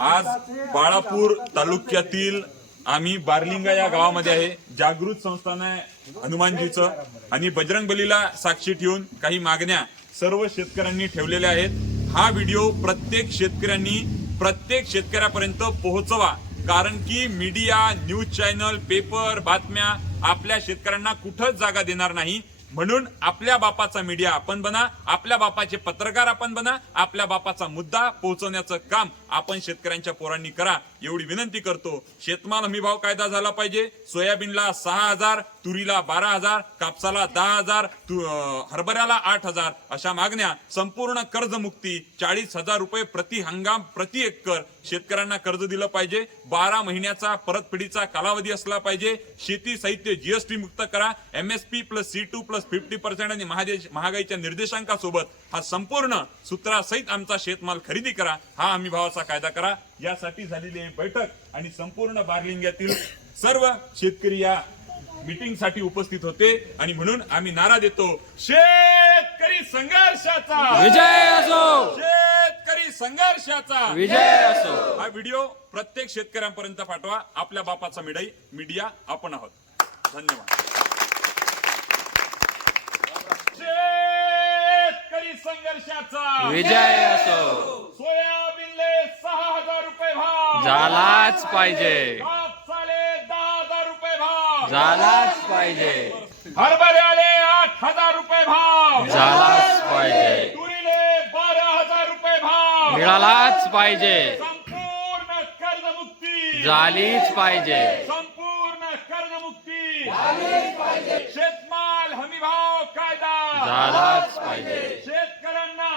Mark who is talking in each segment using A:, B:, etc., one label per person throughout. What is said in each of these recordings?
A: आज बाळापूर तालुक्यातील आम्ही बारलिंगा या गावामध्ये आहे. जागृत संस्थान आहे हनुमानजीचं. आणि बजरंग बलीला साक्षी ठेवून काही मागण्या सर्व शेतकऱ्यांनी ठेवलेल्या आहेत. हा व्हिडिओ प्रत्येक शेतकऱ्यांनी प्रत्येक शेतकऱ्यापर्यंत पोहोचवा. कारण की मीडिया न्यूज चॅनल पेपर बातम्या आपल्या शेतकऱ्यांना कुठंच जागा देणार नाही. म्हणून आपल्या बापाचा मीडिया आपण बना आपल्या बापाचे पत्रकार आपण बना आपल्या बापाचा मुद्दा पोहोचवण्याचं काम आपण शेतकऱ्यांच्या पोरांनी करा एवढी विनंती करतो. शेतमाल हमी भाव कायदा झाला पाहिजे. सोयाबीनला सहा हजार तुरीला बारा हजार कापसाला दहा हजार हरभऱ्याला आठ हजार अशा मागण्या संपूर्ण कर्जमुक्ती चाळीस हजार रुपये प्रति हंगाम प्रति एकर शेतकऱ्यांना कर्ज दिलं पाहिजे. बारा महिन्याचा परतफेडीचा कालावधी असला पाहिजे. शेती साहित्य जीएसटी मुक्त करा. MSP plus C two plus fifty percent आणि महादेश महागाईच्या निर्देशांकासोबत हा संपूर्ण सूत्रासहित आमचा शेतमाल खरेदी करा. हा हमी भावाचा कायदा करा यासाठी झालेली बैठक आणि संपूर्ण बारलिंग्यातील सर्व शेतकरी या मीटिंगसाठी उपस्थित होते आणि म्हणून आम्ही नारा देतो. शेतकरी संघर्षाचा!
B: विजय असो!
A: शेतकरी संघर्षाचा!
B: विजय असो!
A: हा व्हिडिओ प्रत्येक शेतकऱ्यांपर्यंत पाठवा. आपल्या बापाचा मीडिया मीडिया आपण आहोत. धन्यवाद. शेतकरी संघर्षाचा!
B: विजय असो
A: सोयाबीनले सहा हजार रुपये भाव
B: झालाच पाहिजे.
A: कापसाले दहा हजार रुपये भाव
B: झालाच पाहिजे.
A: हरभऱ्याले आठ हजार रुपये भाव.
B: झालाच पाहिजे.
A: तुरीले बारा हजार रुपये भाव.
B: मिळालाच पाहिजे.
A: संपूर्ण कर्जमुक्ती.
B: झालीच पाहिजे.
A: संपूर्ण कर्जमुक्ती. शेतमाल हमी भाव कायदा.
B: झालाच पाहिजे.
A: शेतकऱ्यांना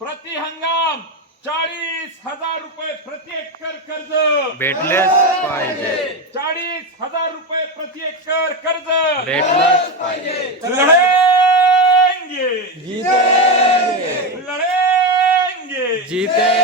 A: प्रति हंगाम चाळीस हजार रुपये प्रति एकर कर्ज.
B: भेटलेच पाहिजे.
A: चाळीस हजार रुपये प्रति एकर कर्ज.
B: भेटलंच पाहिजे.
A: लढेंगे. लढेंगे.
B: जीते